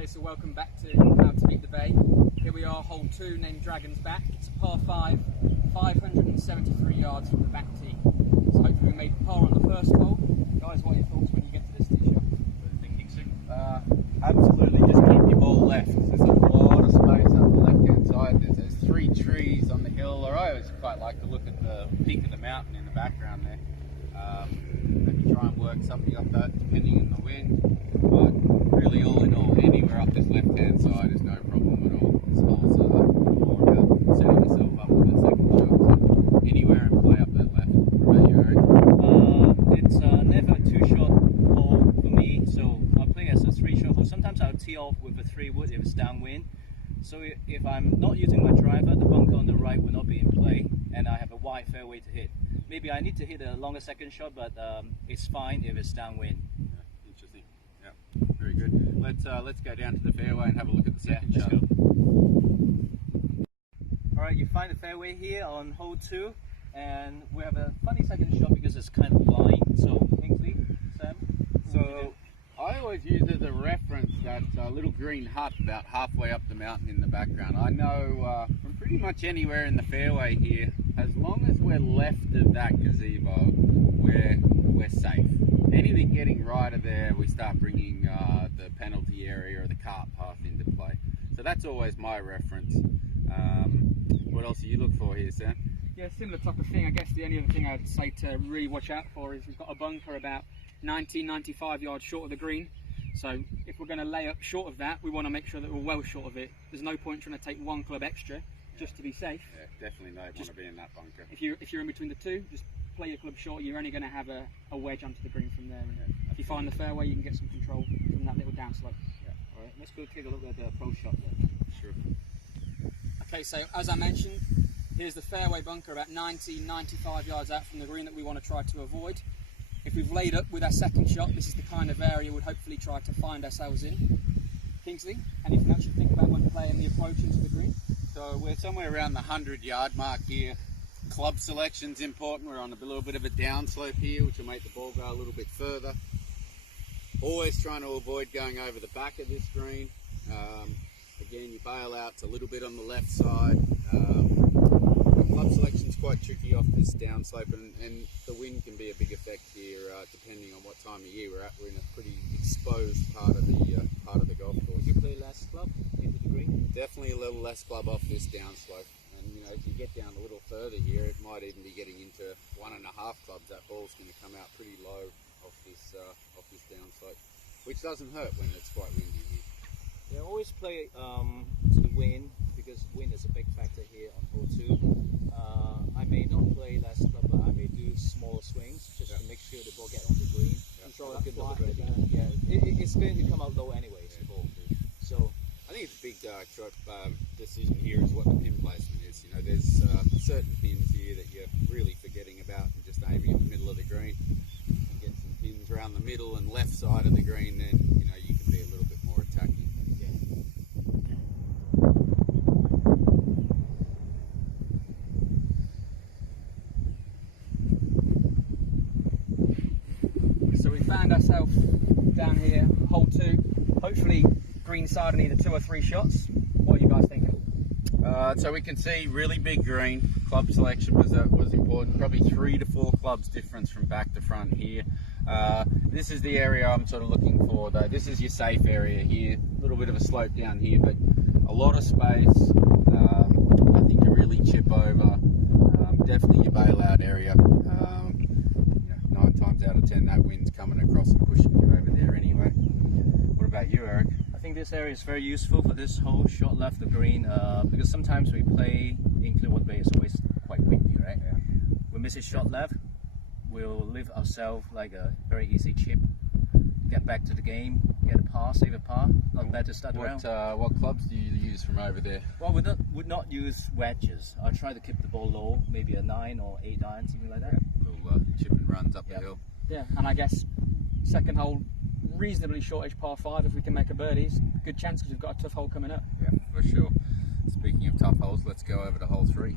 Okay, so welcome back to How to Meet the Bay. Here we are, hole 2, named Dragon's Back. It's a par 5, 573 yards from the back tee. So hopefully we made par on the first hole. Guys, what are your thoughts when you get to this tee shot? What are you thinking, Sue? Absolutely, just keep your ball left. There's a lot of space on the left-hand side. There's 3 trees on the hill, or I always quite like to look at the peak of the mountain in the background there. Maybe try and work something up that, depending on the wind. But really, all in all, anywhere up this left-hand side is no problem at all. This hole's more about setting yourself up for the second shot. So anywhere and play up that left. What about you, Eric? It's never a 2-shot hole for me, so I'll play as a 3-shot hole. Sometimes I'll tee off with a 3-wood if it's downwind. So if I'm not using my driver, the bunker on the right will not be in play, and I have a wide fairway to hit. Maybe I need to hit a longer second shot, but it's fine if it's downwind. Yeah, interesting. Yeah, very good. Let's go down to the fairway and have a look at the second shot. All right, you find the fairway here on hole 2, and we have a funny second shot because it's kind of blind. So, Kingsley, Sam? So I always use as a reference that little green hut about halfway up the mountain in the background. I know from pretty much anywhere in the fairway here, as long as we're left of that gazebo, we're safe. Anything getting right of there, we start bringing the penalty area or the cart path into play. So that's always my reference. What else do you look for here, Sam? Yeah, similar type of thing. I guess the only other thing I'd say to really watch out for is we've got a bunker about 90-95 yards short of the green. So if we're going to lay up short of that, we want to make sure that we're well short of it. There's no point trying to take 1 club extra just to be safe. Yeah, definitely don't want to be in that bunker. If you're in between the two, just play your club short. You're only going to have a wedge onto the green from there. And if you find the fairway, you can get some control from that little downslope. Yeah. All right, let's go take a look at the approach shot then. Sure. Okay, so as I mentioned, here's the fairway bunker about 90-95 yards out from the green that we want to try to avoid. If we've laid up with our second shot, this is the kind of area we'd hopefully try to find ourselves in. Kingsley, anything else you think about when playing the approach into the green? So we're somewhere around the 100-yard mark here. Club selection's important. We're on a little bit of a downslope here, which will make the ball go a little bit further. Always trying to avoid going over the back of this green. Again, you bail out a little bit on the left side. The club selection's quite tricky off this downslope, and the wind can be a big effect here, depending on what time of year we're at. We're in a pretty exposed part of the golf course. You play less club into the green? Definitely a little less club off this downslope. And you know, if you get down a little further here, it might even be getting into 1.5 clubs. That ball's going to come out pretty low off this downslope, which doesn't hurt when it's quite windy here. Yeah, always play to the wind, because wind is a big factor here on hole 2. I may not play less club, but I may do smaller swings just to make sure the ball get on the green. Control that flight. Yeah, it's going to come out low anyways. So I think it's a big decision here is what the pin placement is. You know, there's certain pins here that you're really forgetting about and just aiming at the middle of the green. You get some pins around the middle and left side of the green, then you know you can be a little bit more attacking. So we found ourselves down here, hole 2. Hopefully green side on either 2 or 3 shots. What are you guys thinking? So we can see really big green. Club selection was important. Probably 3 to 4 clubs difference from back to front here. This is the area I'm sort of looking for though. This is your safe area here. A little bit of a slope down here, but a lot of space. Nothing to really chip over. Definitely your bailout area. 9 times out of 10 that wind's coming across and pushing you over there anyway. What about you, Eric? I think this area is very useful for this hole, short left of green, because sometimes we play in Clearwater Bay, it's always quite windy, right? Yeah. We miss it short left, we'll leave ourselves like a very easy chip, get back to the game, get a par, save a par, not bad to start around. What clubs do you use from over there? Well, we would not use wedges. I try to keep the ball low, maybe a 9 or 8 iron, something like that. Little chip and runs up the hill. Yeah, and I guess second hole, reasonably shortish par 5 if we can make a birdie. Good chance because we've got a tough hole coming up. Yeah, for sure. Speaking of tough holes, let's go over to hole 3.